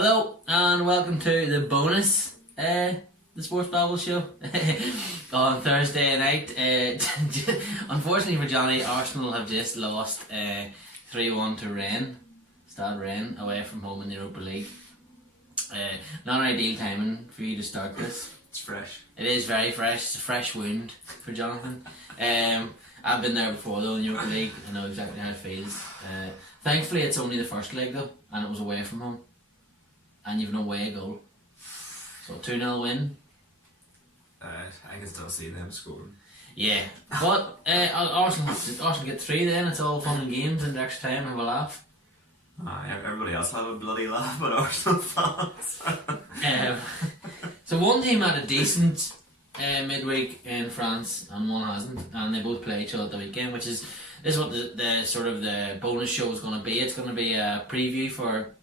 Hello and welcome to the bonus, the Sports Babble show on Thursday night. Unfortunately for Johnny, Arsenal have just lost 3-1 to Rennes, Stade Rennes, away from home in the Europa League. Not an ideal timing for you to start this. It's fresh. It is very fresh. It's a fresh wound for Jonathan. I've been there before though in the Europa League. I know exactly how it feels. Thankfully it's only the first leg though, and it was away from home. And you've an away goal. So 2-0 win. I can still see them scoring. Yeah. But Arsenal get 3 then. It's all fun and games and extra time and have a laugh. Everybody else have a bloody laugh but Arsenal fans. So one team had a decent midweek in France and one hasn't, and they both play each other at the weekend, which is what the sort of the bonus show is going to be. It's going to be a preview for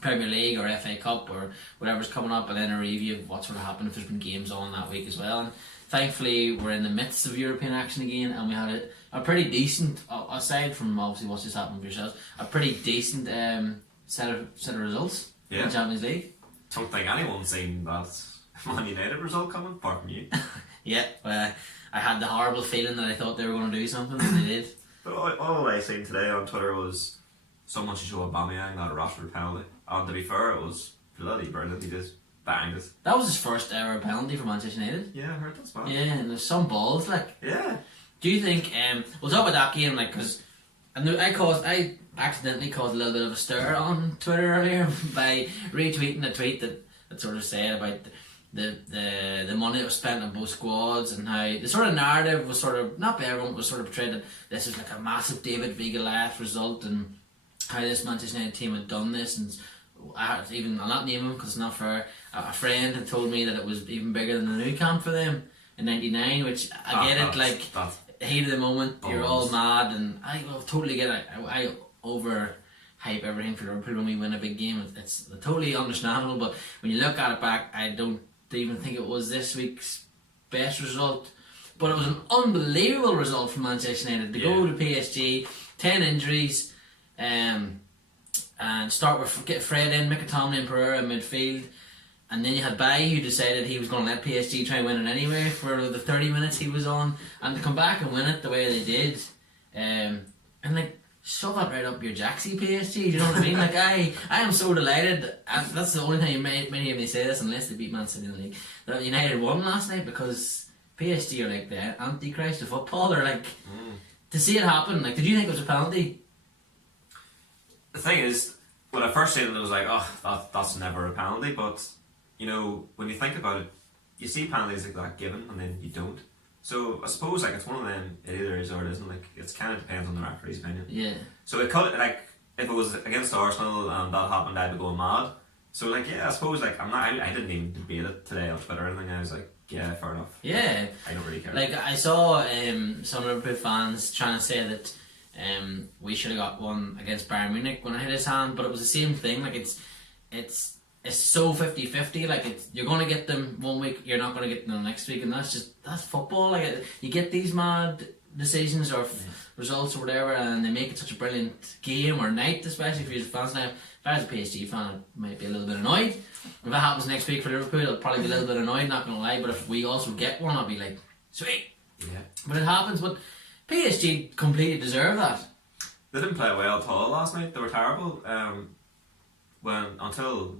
Premier League or FA Cup or whatever's coming up, and then a review of what's going to happen if there's been games on that week as well. And thankfully we're in the midst of European action again, and we had a pretty decent, aside from obviously what's just happened for yourselves, a pretty decent set of results in the Champions League. Don't think anyone's seen that Man United result coming apart from you. Yeah, I had the horrible feeling that I thought they were going to do something, and they did. But all I seen today on Twitter was someone to show Aubameyang that a Rashford penalty. And to be fair, it was bloody brilliant. He just banged it. That was his first ever penalty for Manchester United. Yeah, I heard that's bad. Yeah, and there's some balls, like. Yeah. Do you think, we'll talk about that game, like, because I accidentally caused a little bit of a stir on Twitter earlier by retweeting a tweet that sort of said about the money that was spent on both squads, and how the sort of narrative was sort of, not by everyone, was sort of portrayed that this was like a massive David v Goliath result, and how this Manchester United team had done this. And I'll not name him because it's not fair. A friend had told me that it was even bigger than the new camp for them in '99, which I get it, like, heat of the moment, you're all mad, and I totally get it. I overhype everything for Liverpool when we win a big game. It's totally understandable, but when you look at it back, I don't even think it was this week's best result. But it was an unbelievable result from Manchester United to go to PSG, 10 injuries, and start with get Fred in, Mkhitaryan and Pereira in midfield, and then you had Bailly who decided he was going to let PSG try and win it anyway for the 30 minutes he was on, and to come back and win it the way they did, and like shove it right up your jacksie, PSG. Do you know what I mean? Like I am so delighted, and that's the only time many of me say this, unless they beat Man City in the league, that United won last night, because PSG are like the antichrist of football. They're like, to see it happen. Like, did you think it was a penalty? The thing is, when I first seen it, I was like, that's never a penalty. But, you know, when you think about it, you see penalties like that given, and then you don't. So I suppose like it's one of them, it either is or it isn't. Like, it kind of depends on the referee's opinion. Yeah. So it could, like, if it was against Arsenal and that happened, I'd be going mad. So like, yeah, I suppose like I didn't even debate it today on Twitter or anything. I was like, yeah, fair enough. Yeah. I don't really care. Like, I saw some Liverpool fans trying to say that we should have got one against Bayern Munich when I hit his hand, but it was the same thing. Like, it's so 50-50. Like, you're going to get them one week, you're not going to get them the next week, and that's football. Like, you get these mad decisions or results or whatever, and they make it such a brilliant game or night, especially for you as fans. Now, if I was a PSG fan, I might be a little bit annoyed. If that happens next week for Liverpool, I'll probably be a little bit annoyed, not going to lie, but if we also get one, I'll be like, sweet. Yeah. But it happens. But PSG completely deserve that. They didn't play well at all last night. They were terrible. Until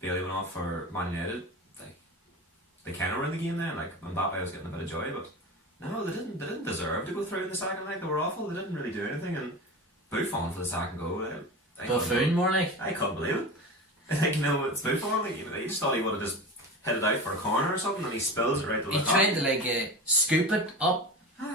Bailey went off for Man United, they kind of were in the game then. Like, Mbappe was getting a bit of joy, but no, they didn't deserve to go through in the second leg. They were awful. They didn't really do anything, and Buffon for the second goal. Buffon, more like. I couldn't believe it. Like, you know, it's Buffon. Like, you just thought he would have just hit it out for a corner or something, and he spills it right to the top. He tried to scoop it up.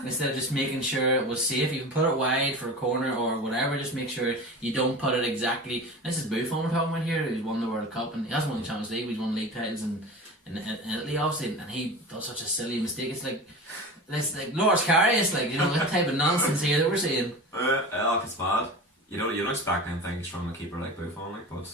Instead of just making sure it was safe. You can put it wide for a corner or whatever, just make sure you don't put it exactly. This is Buffon we're talking about here, who's won the World Cup, and he hasn't won the Champions League, he's won league titles in Italy obviously, and he does such a silly mistake. It's like Loris Karius, like, you know, that type of nonsense here that we're seeing. It's mad. You don't expect them things from a keeper like Buffon, like, but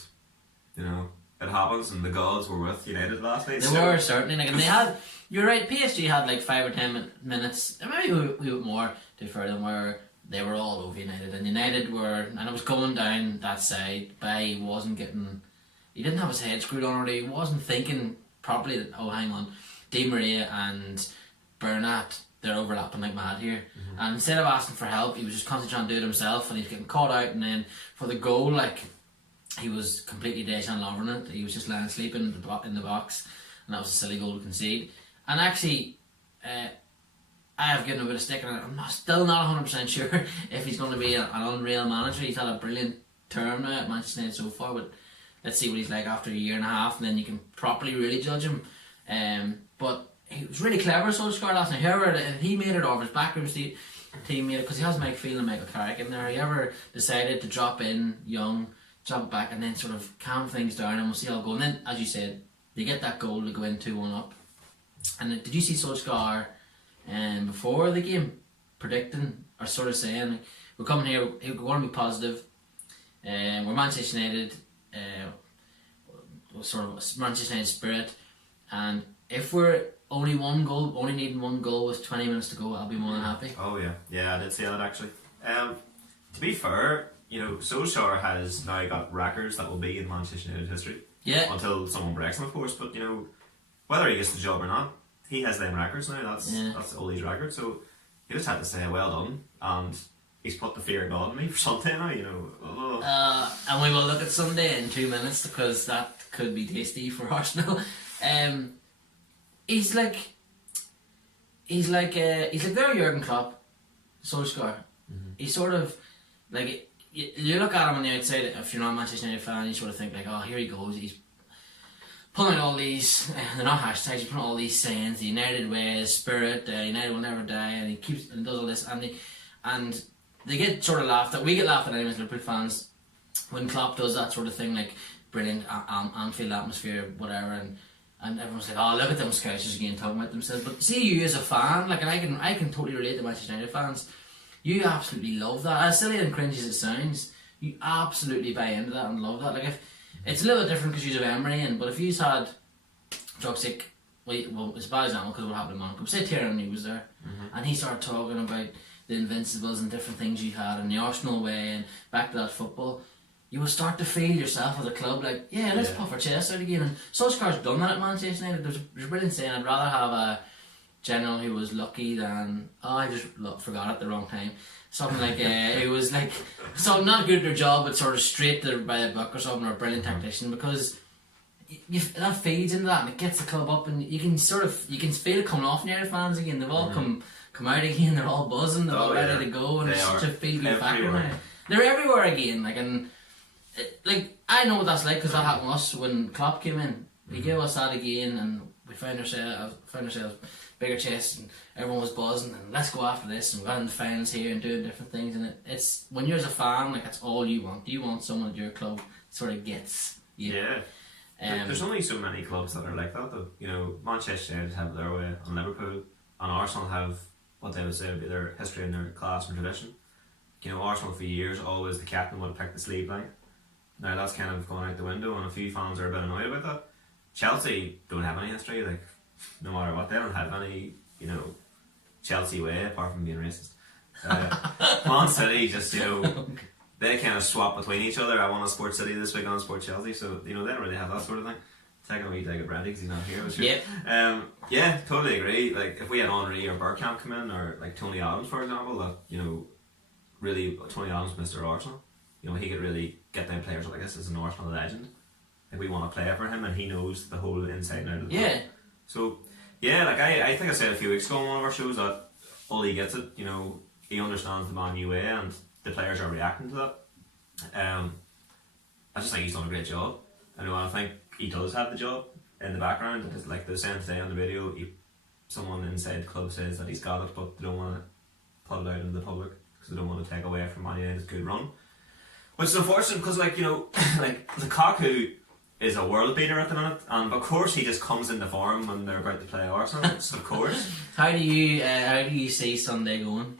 you know, it happens, and the gods were with United last night. They were, certainly, like, and they had, you're right, PSG had like 5 or 10 minutes, maybe a wee bit more, to for them, where they were all over United, and United were, and it was going down that side. Bailly wasn't getting he didn't have his head screwed on, or he wasn't thinking properly that, oh, hang on, Di Maria and Bernat, they're overlapping like mad here. And instead of asking for help, he was just constantly trying to do it himself, and he's getting caught out. And then for the goal, like, he was completely Dejan loving it. He was just lying sleeping in the box, and that was a silly goal to concede. And actually, I have given him a bit of stick, and I'm still not 100% sure if he's going to be an unreal manager. He's had a brilliant term now at Manchester United so far, but let's see what he's like after a year and a half, and then you can properly really judge him. But he was really clever, Solskjaer last night. Whoever he made it, or his backroom team made it, because he has Mike Phelan and Michael Carrick in there. He ever decided to drop in Young, jump back, and then sort of calm things down, and we'll see how it goes. And then, as you said, they get that goal to go in 2-1 up. And did you see Solskjaer before the game predicting, or sort of saying, we're coming here, we're going to be positive, we're Manchester United, sort of Manchester United spirit, and if we're only needing one goal with 20 minutes to go, I'll be more than happy. Oh yeah, I did see that actually. To be fair, Solskjaer has now got records that will be in Manchester United history. Yeah. Until someone breaks them, of course. But whether he gets the job or not, he has them records now. That's all these records. So he just had to say, well done, and he's put the fear of God in me for Sunday now. And we will look at Sunday in 2 minutes, because that could be tasty for Arsenal. He's like their Jurgen Klopp, Solskjaer. He's sort of like, you look at him on the outside, if you're not a Manchester United fan, you sort of think like, oh, here he goes, he's pulling out all these, they're not hashtags, he's pulling all these sayings, the United way, spirit, United will never die, and he keeps and does all this, and they get sort of laughed at. We get laughed at anyways, Liverpool fans, when Klopp does that sort of thing, like brilliant Anfield atmosphere, whatever, and everyone's like, oh, look at them Scousers again talking about themselves. But see, you as a fan, like, and I can totally relate to Manchester United fans. You absolutely love that. As silly and cringy as it sounds, you absolutely buy into that and love that. Like, if it's a little bit different because you have Emery, but if you had toxic, well, it's a bad example because what happened in Monaco. Say Tierney was there, and he started talking about the Invincibles and different things you had and the Arsenal way and back to that football. You will start to feel yourself as a club like, yeah, let's puff our chest out again. And Solskjaer's done that at Manchester United. There's a brilliant saying, I'd rather have a general who was lucky than, I just forgot at the wrong time. Something like, it was like, so not good at their job, but sort of straight by the book or something, or a brilliant tactician, because that feeds into that and it gets the club up, and you can feel it coming off near the fans again. They've all come out again, they're all buzzing, they're all ready to go, and it's such a feel-good factor now. They're everywhere again, I know what that's like, because that happened to us when Klopp came in. He gave us that again, and we found ourselves bigger chests, and everyone was buzzing, and let's go after this, and we're in the finals here and doing different things. And it's when you're as a fan, like, that's all you want. You want someone at your club sort of gets you. Yeah. There's only so many clubs that are like that, though. Manchester United have their way, and Liverpool and Arsenal have what they would say would be their history and their class and tradition. Arsenal for years, always the captain would have picked the sleeve line. Now that's kind of gone out the window, and a few fans are a bit annoyed about that. Chelsea don't have any history, like, no matter what, they don't have any, Chelsea way, apart from being racist. Man City just, they kind of swap between each other. I want to support City this week, I want to support Chelsea, so, they don't really have that sort of thing. Taking a wee dig at Brandy because he's not here, but sure. Yep. Yeah, totally agree. Like, if we had Henry or Bergkamp come in, or like Tony Adams, for example, that, really, Tony Adams, Mr. Arsenal, he could really get down players like this as an Arsenal legend. Like, we want to play for him, and he knows the whole inside and out of the club. So, yeah, like, I think I said a few weeks ago on one of our shows that Ollie gets it, he understands the Man U way, and the players are reacting to that. I just think he's done a great job. I think he does have the job in the background. It's like they were saying today on the video, someone inside the club says that he's got it, but they don't want to put it out into the public because they don't want to take away from Man United's good run. Which is unfortunate because, like Lukaku is a world beater at the minute, and of course he just comes into form when they're about to play Arsenal. Of course. How do you see Sunday going?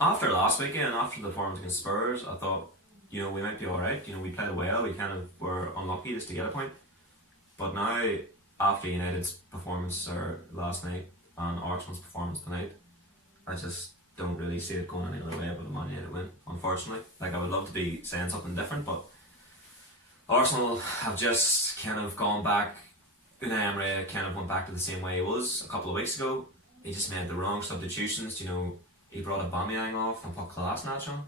After last weekend, after the performance against Spurs, I thought, we might be alright. We played well, we kind of were unlucky just to get a point. But now, after United's performance last night and Arsenal's performance tonight, I just don't really see it going any other way but a Man United win, unfortunately. Like, I would love to be saying something different, but Arsenal have just kind of gone back. Unai Emery kind of went back to the same way he was a couple of weeks ago. He just made the wrong substitutions. You know, he brought Aubameyang off and put Kolasinac on.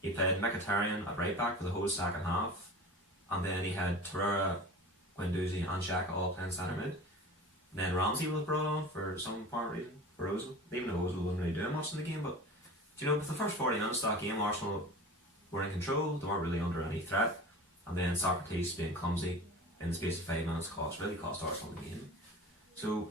He played Mkhitaryan at right back for the whole second half, and then he had Torreira, Guendouzi and Xhaka all playing centre mid. And then Ramsey was brought on for some apparent reason for Ozil, even though Ozil wasn't really doing much in the game. But you know, with the first 40 minutes of that game, Arsenal were in control. They weren't really under any threat, and then Socrates being clumsy in the space of 5 minutes really cost Arsenal the game. So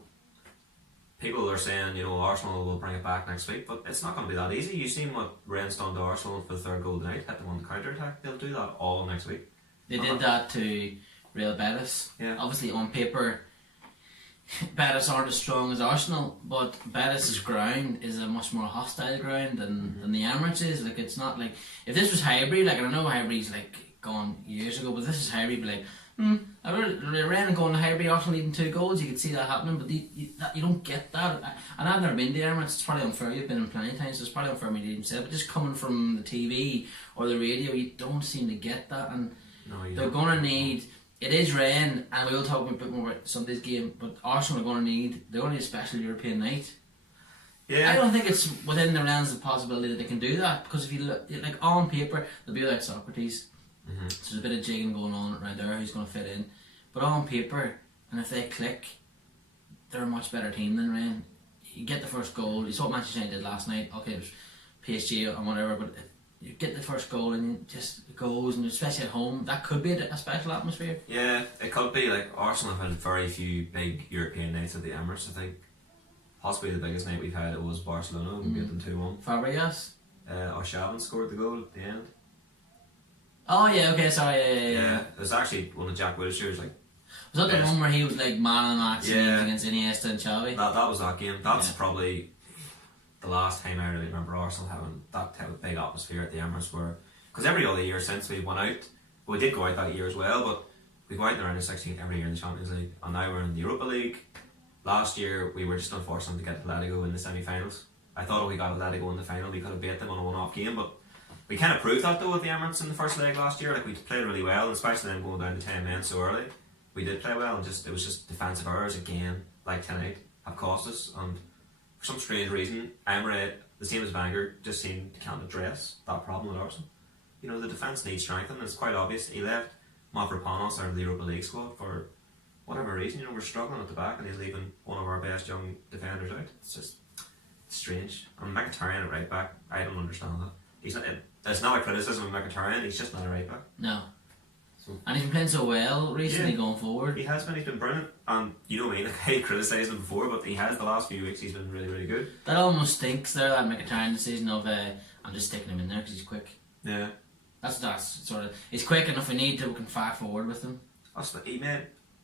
people are saying, you know, Arsenal will bring it back next week, but it's not going to be that easy. You've seen what Rennes done to Arsenal for the third goal tonight, hit them on the counter attack. They'll do that all next week. They did that to Real Betis. Yeah. Obviously, on paper, Betis aren't as strong as Arsenal, but Betis' ground is a much more hostile ground than the Emirates is. Like, it's not like, if this was Highbury, like, and I know Highbury's like gone years ago, but this is Highbury, be like, I ran and going to Highbury, Arsenal leading 2 goals, you could see that happening, but you don't get that. And I've never been to Emirates, it's probably unfair, you've been in plenty of times, so it's probably unfair me to even say it, but just coming from the TV or the radio, you don't seem to get that, and they're going to need, it is Rennes, and we will talk a bit more about Sunday's game, but Arsenal are going to need a special European night. Yeah. I don't think it's within their realms the possibility that they can do that, because if you look, like, on paper, they'll be without Socrates. So there's a bit of jigging going on right there, who's going to fit in. But on paper, and if they click, they're a much better team than Rennes. You get the first goal, you saw what Manchester United did last night, okay, it was PSG and whatever, but you get the first goal and it just goes, and especially at home, that could be a special atmosphere. Yeah, it could be. Like, Arsenal have had very few big European nights at the Emirates. I think possibly the biggest night we've had it was Barcelona. We beat them 2-1. Fabregas? Arshavin scored the goal at the end. Oh yeah, okay, sorry, Yeah, it was actually one of Jack Wilshere's, like... Was that the one where he was like man of the match against Iniesta and Xavi? That was that game. That's probably the last time I really remember Arsenal having that type of big atmosphere at the Emirates, where... Because every other year since we went out, we did go out that year as well, but we go out in the round of 16 every year in the Champions League, and now we're in the Europa League. Last year we were just unfortunate to get Atletico in the semi-finals. I thought if we got Atletico in the final we could have beat them on a one-off game, but we kind of proved that though at the Emirates in the first leg last year. Like, we played really well, and especially them going down to 10 men so early, we did play well, and it was just defensive errors again, like tonight, have cost us. And for some strange reason, Emery, the same as Wenger, just seemed to can't address that problem with Arsenal. You know, the defence needs strengthening. It's quite obvious. He left Mavropanos out of the Europa League squad for whatever reason. You know, we're struggling at the back, and he's leaving one of our best young defenders out. It's just strange. And Mkhitaryan at right back, I don't understand that. It's not a criticism of Mkhitaryan, he's just not a right back. No. And he's been playing so well recently going forward. He has been, he's been brilliant. And you know me, like, I criticised him before, but he has the last few weeks, he's been really, really good. That almost stinks there, that Mkhitaryan decision of I'm just sticking him in there because he's quick. Yeah. That's sort of, he's quick enough, we need to, we can fire forward with him.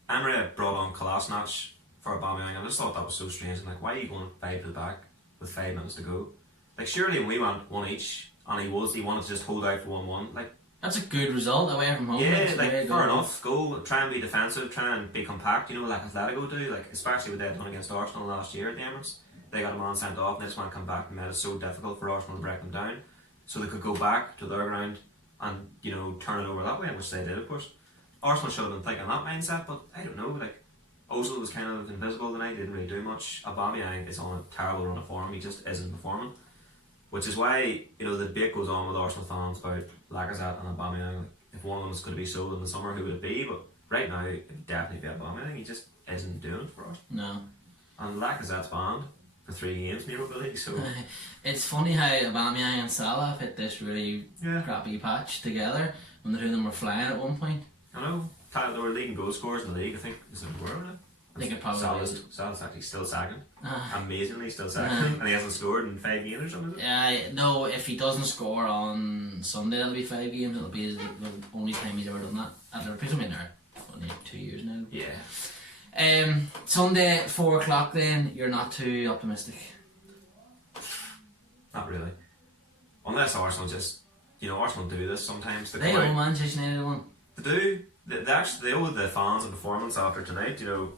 Emery brought on Kolasinac for Aubameyang. I just thought that was so strange. I'm like, why are you going 5 to the back with 5 minutes to go? Like, surely when we went 1 each, and he wanted to just hold out for 1-1, like... That's a good result away from home. Yeah, like, fair enough. Go, try and be defensive, try and be compact, you know, like Atletico do, like, especially what they had done against Arsenal last year at the Emirates. They got a man sent off, and they just want to come back and made it so difficult for Arsenal to break them down. So they could go back to their ground and, you know, turn it over that way, which they did, of course. Arsenal should have been thinking that mindset, but I don't know, like, Ozil was kind of invisible tonight, didn't really do much. Aubameyang is on a terrible run of form, he just isn't performing. Which is why, you know, the debate goes on with Arsenal fans about Lacazette and Aubameyang. Like, if one of them was going to be sold in the summer, who would it be? But right now, it would definitely be Aubameyang. He just isn't doing it for us. No. And Lacazette's banned for 3 games in the Europa League, so... It's funny how Aubameyang and Salah hit this really crappy patch together when the two of them were flying at one point. I know. They were leading goal scorers in the league, I think. Is it the world now? I think it probably Salah's actually still second. Amazingly still second. And he hasn't scored in 5 games or something, is it? Yeah, no, if he doesn't score on Sunday, it'll be 5 games. It'll be the only time he's ever done that. And they're presumably there only 2 years now. Yeah. Sunday, 4 o'clock then, you're not too optimistic? Not really. Unless Arsenal just, you know, Arsenal do this sometimes. They owe Manchester United one. They do. They owe the fans a performance after tonight, you know.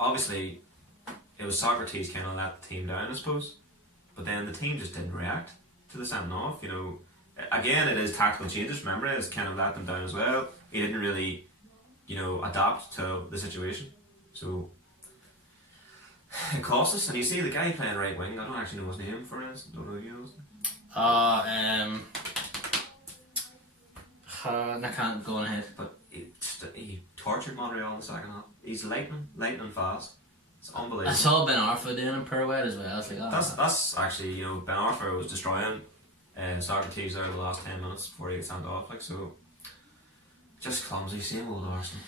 Obviously, it was Socrates kind of let the team down, I suppose. But then the team just didn't react to the sending off, you know. Again, it is tactical changes. Remember, it's kind of let them down as well. he didn't really, adapt to the situation. So it cost us. And you see the guy playing right wing. I don't actually know his name for instance. Don't know if you know his name. I can't go on ahead. But he tortured Montreal in the second half. He's lightning fast. It's unbelievable. I saw Ben Arfa doing a pirouette as well. It's like, that's actually, Ben Arfa was destroying Socrates there the last 10 minutes before he gets sent off. Like, so just clumsy, same old Arsenal.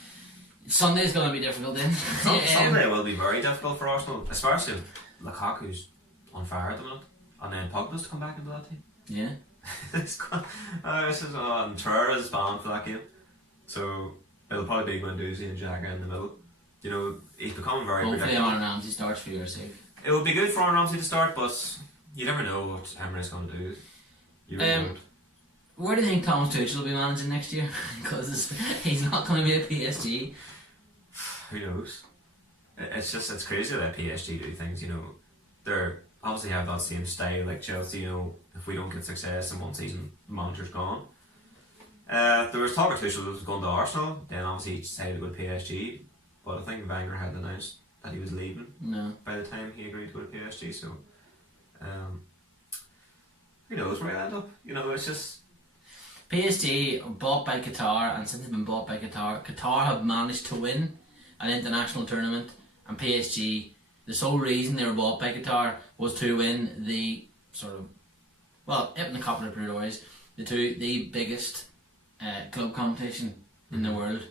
Sunday's going to be difficult then. Sunday will be very difficult for Arsenal, especially if Lukaku's on fire at the minute, and then Pogba's to come back into that team. Yeah. And Traore is banned for that game, so it'll probably be Guendouzi and Xhaka in the middle. He's becoming very hopefully predictable. Aaron Ramsey starts for your sake. It would be good for Aaron Ramsey to start, but you never know what Emery's going to do. You really don't. Where do you think Thomas Tuchel will be managing next year? Because he's not going to be at PSG. Who knows? It's crazy that PSG do things. They're obviously have that same style like Chelsea. If we don't get success in one season, the manager's gone. There was talk of Tuchel was going to Arsenal. Then obviously he decided to go to PSG. But I think Wenger had announced that he was leaving. No. By the time he agreed to go to PSG, so who knows where he'll end up? It's just. PSG are bought by Qatar, and since they've been bought by Qatar, Qatar have managed to win an international tournament, and PSG, the sole reason they were bought by Qatar was to win the in the Copa Libertadores, the biggest club competition in the world,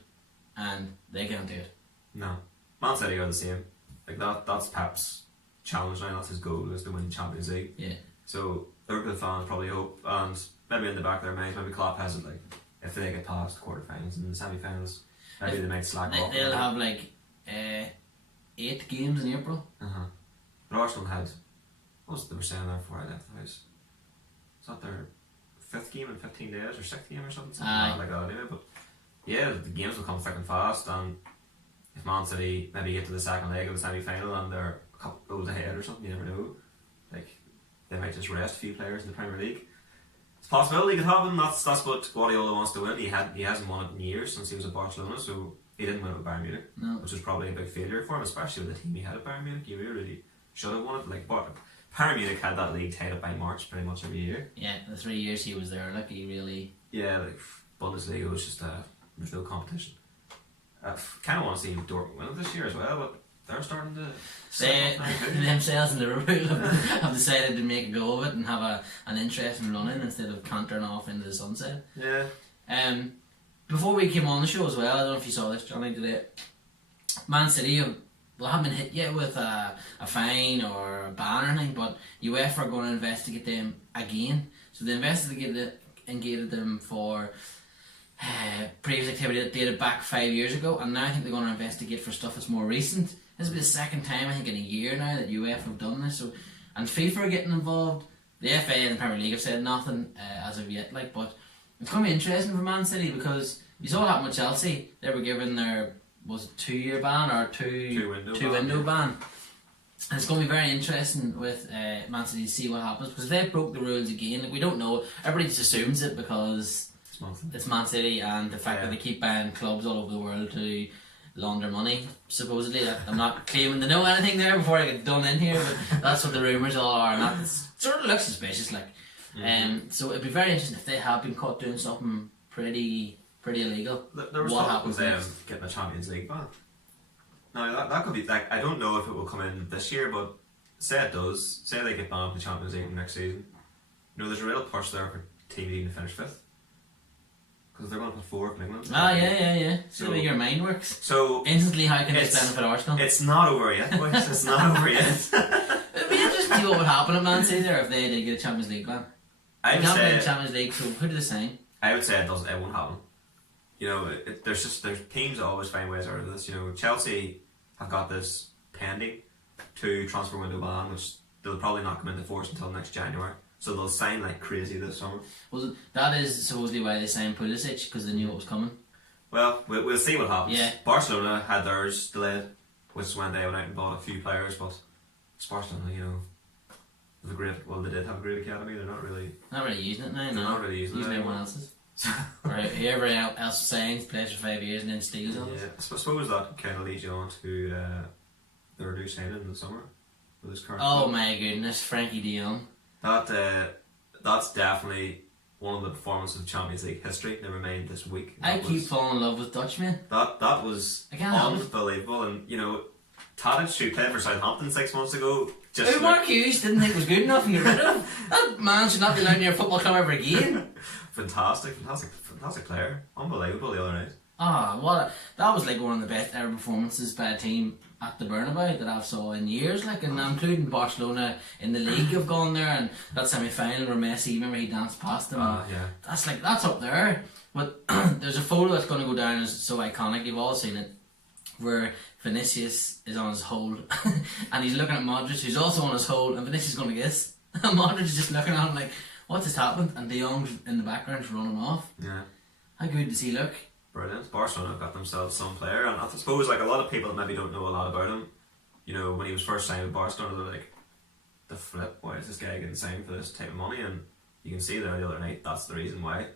and they can't do it. No. Man City are the same. Like that's Pep's challenge now, that's his goal, is to win the Champions League. Yeah. So Liverpool fans probably hope, and maybe in the back of their minds, maybe Klopp has it like, if they get past the quarterfinals and the semi-finals, maybe they might slack off. They'll have like 8 games in April. But Arsenal had, what was it they were saying there before I left the house? Is that their 5th game in 15 days or 6th game or something like that anyway? But yeah, the games will come thick and fast, and if Man City maybe get to the second leg of the semi-final and they're a couple goals ahead or something, you never know. Like, they might just rest a few players in the Premier League. It's a possibility could happen. That's what Guardiola wants to win. He hasn't won it in years since he was at Barcelona, so he didn't win it with Bayern Munich, which was probably a big failure for him, especially with the team he had at Bayern Munich. He really should have won it. Like, Bayern Munich had that league tied up by March pretty much every year. Yeah, the 3 years he was there, like, he really. Yeah, like Bundesliga was just there's no competition. I kind of want to see Dortmund win it this year as well, but they're starting to. They themselves in Liverpool have decided to make a go of it and have an interest in running instead of cantering off into the sunset. Yeah. Before we came on the show as well, I don't know if you saw this, Johnny, today. Man City haven't been hit yet with a fine or a ban or anything, but UEFA are going to investigate them again. So they investigated them for previous activity that dated back 5 years ago, and now I think they're going to investigate for stuff that's more recent. This will be the second time, I think, in a year now that UEFA have done this. So, and FIFA are getting involved. The FA and the Premier League have said nothing as of yet, but it's going to be interesting for Man City because you saw what happened with Chelsea. They were given their 2-year ban or two window ban. And it's going to be very interesting with Man City to see what happens because if they broke the rules again, like, we don't know. Everybody just assumes it because it's Man City and the fact that they keep buying clubs all over the world to launder money, supposedly. I'm not claiming to know anything there before I get done in here, but that's what the rumours all are, and that sort of looks suspicious. Like, so it'd be very interesting if they have been caught doing something pretty illegal. There was talk of them getting a Champions League ban. Now that could be like, I don't know if it will come in this year, but say it does. Say they get banned from the Champions League next season. There's a real push there for TV to finish 5th. Because they're going to put 4 in England. Yeah. So the way your mind works. So instantly, how can this benefit Arsenal? It's not over yet, boys. It's not over yet. It'd be interesting to see what would happen at Man City there if they did get a Champions League ban. I would say the Champions League. So who do they sign? I would say it won't happen. There's teams that always find ways out of this. Chelsea have got this pending 2 transfer window ban, which they'll probably not come into force until next January. So they'll sign like crazy this summer. Well, that is supposedly why they signed Pulisic, because they knew it was coming. Well, we'll see what happens. Yeah. Barcelona had theirs delayed, which is when they went out and bought a few players, but it's Barcelona, they did have a great academy. They're not really using it now. They're not really using it. Using everyone else's. Or whoever else signs, plays for 5 years and then steals on us. Yeah, I suppose that kind of leads you on to their new signing in the summer with his current. Oh my goodness, Frankie de Jong. That's definitely one of the performances of Champions League history. They remained this week. I keep falling in love with Dutchmen. That was I can't help it. unbelievable, and you know, Tadic, who played for Southampton 6 months ago, just Who Mark Hughes didn't think was good enough and get rid of. That man should not be allowed near a football club ever again. fantastic player, unbelievable the other night. That was like one of the best ever performances by a team at the Bernabeu that I've saw in years, like, and including Barcelona in the league have gone there, and that semi-final where Messi, remember he danced past them. Yeah. That's up there. But there's a photo that's going to go down as so iconic. You've all seen it, where Vinicius is on his hole and he's looking at Modric, who's also on his hole, and Vinicius is going to guess. And Modric is just looking at him like, what's just happened? And De Jong's in the background running off. Yeah. How good does he look? Brilliant. Barcelona have got themselves some player, and I suppose like a lot of people that maybe don't know a lot about him, you know, when he was first signed with Barcelona, they're like, the flip, why is this guy getting signed for this type of money? And you can see there the other night, that's the reason why.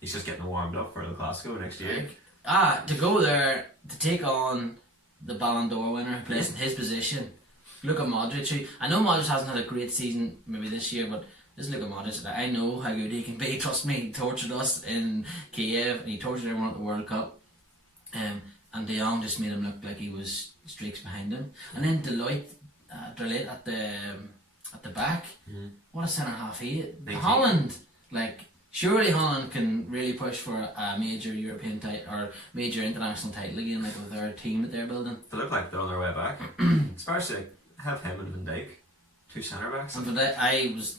He's just getting warmed up for El Clasico next year. To go there, to take on the Ballon d'Or winner who plays in his position. Look at Modric, who, I know Modric hasn't had a great season maybe this year, but just look at Modric. I know how good he can be. Trust me, he tortured us in Kiev and he tortured everyone at the World Cup. And De Jong just made him look like he was streaks behind him. And then Deloitte at the back. Mm-hmm. What a centre half he is. Holland, like, surely Holland can really push for a major European title or major international title again, like with their team that they're building. They look like they're on their way back. Especially have him and Van Dijk, two centre backs. And Van Dijk, I was,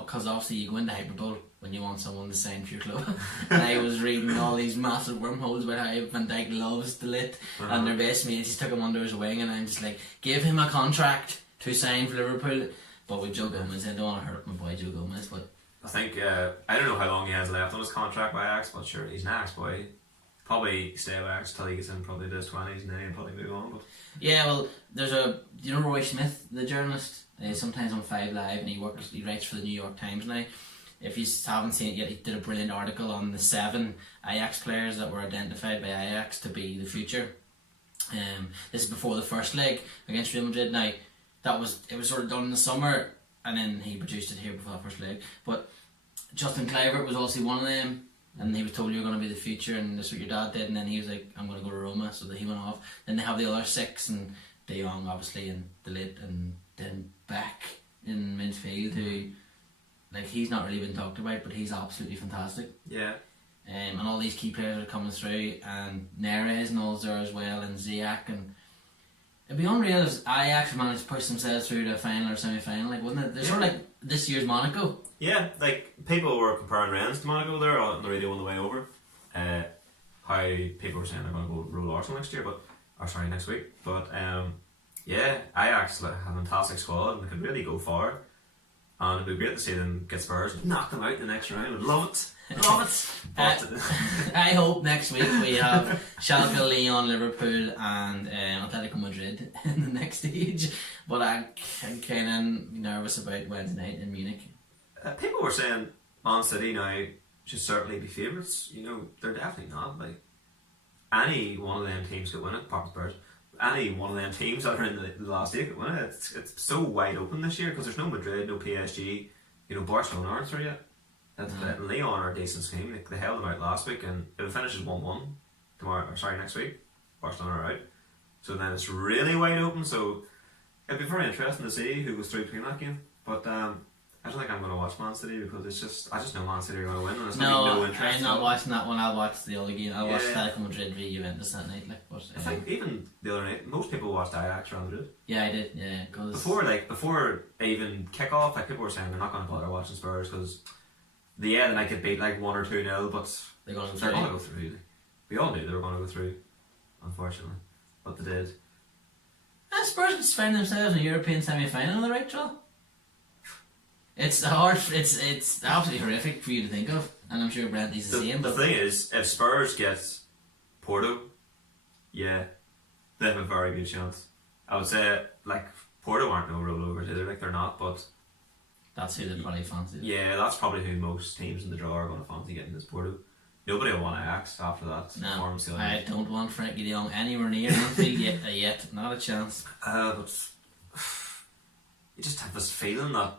because obviously you go into Hyperbole when you want someone to sign for your club, and I was reading all these massive wormholes about how Van Dijk loves De Ligt and their best mates. He took him under his wing, and I'm just like, give him a contract to sign for Liverpool. But with Joe Gomez, I don't want to hurt my boy Joe Gomez, but I think, I don't know how long he has left on his contract by Ajax, but sure, he's an Ajax boy. Probably stay at Ajax till he gets in probably to his 20s and then he'll probably move on. But yeah, well, there's do you know Roy Smith, the journalist? Sometimes on 5 Live, and he writes for the New York Times now. If you haven't seen it yet, he did a brilliant article on the 7 Ajax players that were identified by Ajax to be the future. This is before the first leg against Real Madrid. Now, it was sort of done in the summer, and then he produced it here before the first leg. But Justin Kluivert was also one of them, and he was told you're going to be the future, and that's what your dad did. And then he was like, I'm going to go to Roma, so that he went off. Then they have the other 6, and De Jong obviously, and De Ligt, and then Beck in midfield, who, like, he's not really been talked about, but he's absolutely fantastic. yeah. And all these key players are coming through, and Neres and all's there as well, and Ziyech, and it'd be unreal if Ajax managed to push themselves through to a final or semi-final, like, wouldn't it? They're sort of like this year's Monaco. Yeah, like people were comparing Rennes to Monaco there on the radio on the way over. How people were saying they're going to go rule Arsenal next week. But yeah, Ajax have a fantastic squad and they could really go far. And it'd be great to see them get Spurs and knock them out in the next round. I'd love it. I hope next week we have Schalke, Lyon, Liverpool and Atletico Madrid in the next stage, but I'm kind of nervous about Wednesday night in Munich. People were saying Man City now should certainly be favourites. You know, they're definitely not. Like, any one of them teams could win it, apart from Spurs. Any one of them teams that are in the last 8 could win it. It's so wide open this year because there's no Madrid, no PSG. You know, Barcelona aren't through yet. Lyon are a decent scheme. They held them out last week, and if it finishes 1-1 next week, Barcelona are out. So then it's really wide open. So it'd be very interesting to see who goes through between that game. But I don't think I'm going to watch Man City because I just know Man City are going to win, and there's no interest. I'm not watching that one. I'll watch the other game. I'll watch Atletico Madrid v Juventus that night. Like, but, I think even the other night, most people watched Ajax Real Madrid. Yeah, I did. Yeah, cause before even kick off, like people were saying they're not going to bother watching Spurs because they might get beat like 1 or 2-0, but they're going to go through. We all knew they were going to go through, unfortunately, but they did. Spurs just found themselves in a European semi-final on the right track. It's hard. It's absolutely horrific for you to think of, and I'm sure Brent needs the same. The thing is, if Spurs get Porto, yeah, they have a very good chance. I would say, like, Porto aren't no rollovers either. Like, they're not, but that's who they probably fancy. Yeah, that's probably who most teams in the draw are going to fancy getting is Porto. Nobody will want Ajax after that. No, I don't want Frankie de Jong anywhere near Anfield yet. Not a chance. But you just have this feeling that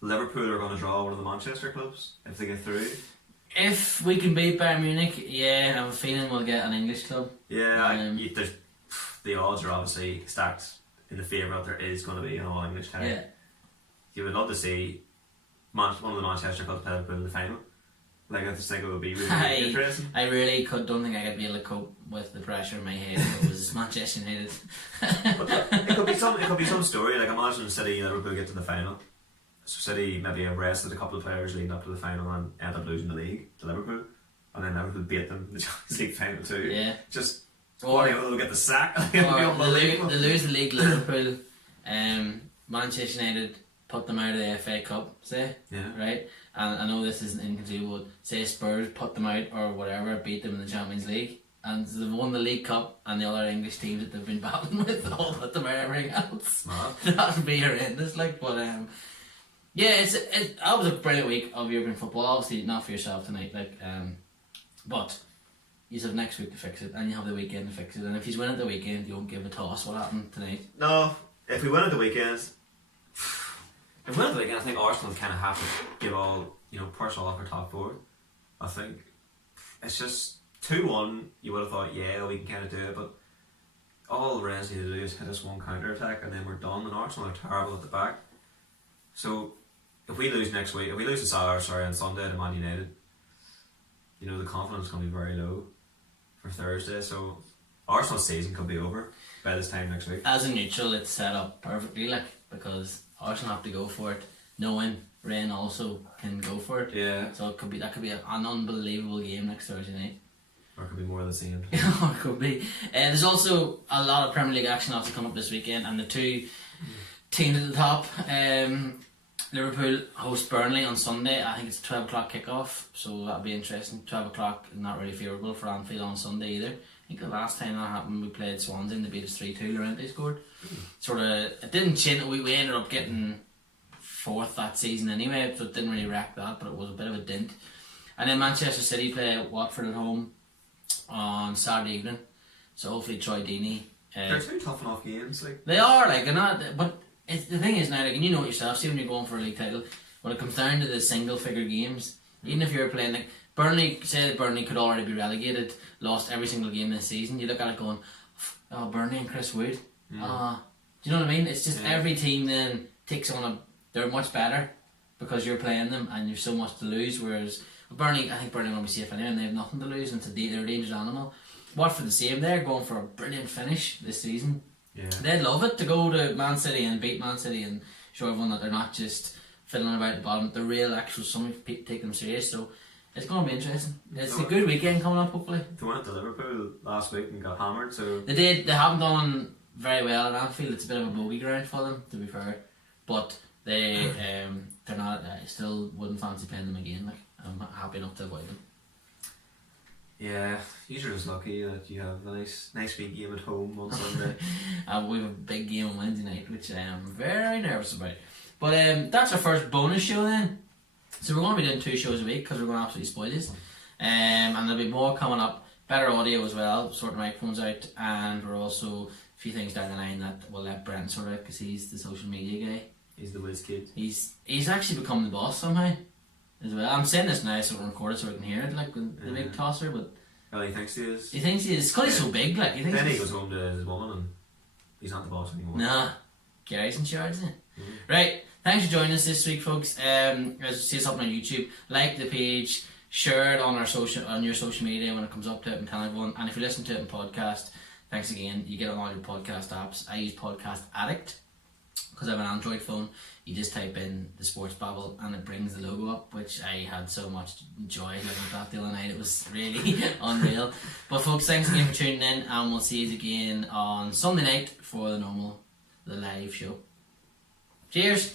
Liverpool are going to draw one of the Manchester clubs if they get through. If we can beat Bayern Munich, yeah, I have a feeling we'll get an English club. Yeah, the odds are obviously stacked in the favour that there is going to be an all-English tie. Yeah. You would love to see one of the Manchester clubs play Liverpool in the final. Like, I just think it would be really interesting. I really don't think I could be able to cope with the pressure in my head if it was Manchester United. It could be some story. Like, imagine City and Liverpool get to the final. So City maybe have rested a couple of players leading up to the final and end up losing the league to Liverpool, and then Liverpool beat them in the Champions League final too. Yeah. Just they'll get the sack. Or they lose the league, Liverpool. Manchester United put them out of the FA Cup, say. Yeah. Right? And I know this isn't inconceivable. Say Spurs put them out or whatever, beat them in the Champions League, and they've won the League Cup, and the other English teams that they've been battling with all put them out everything else. That would be horrendous. Like, but yeah, that was a brilliant week of European football. Obviously, not for yourself tonight, but you have next week to fix it, and you have the weekend to fix it. And if you win at the weekend, you won't give a toss what happened tonight. No, if we win at the weekend, I think Arsenal kind of have to give all, push all off our top four. I think it's just 2-1. You would have thought, yeah, we can kind of do it, but all the Reds need to do is hit us one counter attack, and then we're done. And Arsenal are terrible at the back. So if we lose next week, if we lose on Sunday to Man United, the confidence is going to be very low for Thursday. So Arsenal's season could be over by this time next week. As a neutral, it's set up perfectly, because Arsenal have to go for it, knowing Rennes also can go for it. Yeah. So that could be an unbelievable game next Thursday night. Or it could be more of the same. Or it could be. There's also a lot of Premier League action also come up this weekend, and the two teams at the top. Liverpool host Burnley on Sunday. I think it's a 12 o'clock kickoff, so that'll be interesting. 12 o'clock is not really favourable for Anfield on Sunday either. I think the last time that happened, we played Swansea and they beat us 3-2. Llorente scored. It didn't change. We ended up getting fourth that season anyway, so it didn't really wreck that, but it was a bit of a dent. And then Manchester City play Watford at home on Saturday evening, so hopefully Troy Deeney. They're two tough enough games. They are, they're not, but the thing is now, and you know it yourself, see when you're going for a league title, when it comes down to the single figure games, even if you're playing Burnley, say that Burnley could already be relegated, lost every single game this season, you look at it going, oh, Burnley and Chris Wood, do you know what I mean? It's just every team then takes on they're much better because you're playing them and you've so much to lose, whereas Burnley, I think Burnley will be safe anyway and they have nothing to lose, and they're a dangerous animal. Watford the same, they're going for a brilliant finish this season. Yeah. They'd love it to go to Man City and beat Man City and show everyone that they're not just fiddling about at the bottom, the real actual somebody take them serious. So it's going to be interesting. It's a good weekend coming up, hopefully. They went to Liverpool last week and got hammered, so they did. They haven't done very well at Anfield. It's a bit of a bogey ground for them, to be fair. But they're not. I still wouldn't fancy playing them again. I'm happy enough to avoid them. Yeah, you're just lucky that you have a nice big game at home on Sunday. We have a big game on Wednesday night, which I am very nervous about. But that's our first bonus show then. So we're going to be doing 2 shows a week because we're going to absolutely spoil this. And there'll be more coming up, better audio as well, sorting microphones out, and we're also a few things down the line that we'll let Brent sort out because he's the social media guy. He's the whiz kid. He's actually become the boss somehow as well. I'm saying this now so we can record it so we can hear it, like the big tosser, but well, he thinks he is. He thinks he is. It's because he's so big, like. Then he goes home to his woman and he's not the boss anymore. Nah, Gary's in charge, isn't it? Right, thanks for joining us this week, folks. As you see something on YouTube, like the page, share it on your social media when it comes up to it, and tell everyone. And if you listen to it in podcast, thanks again. You get it on all your podcast apps. I use Podcast Addict because I have an Android phone. You just type in the Sports Babble and it brings the logo up, which I had so much joy looking at that the other night. It was really unreal. But folks, thanks again for tuning in, and we'll see you again on Sunday night for the live show. Cheers!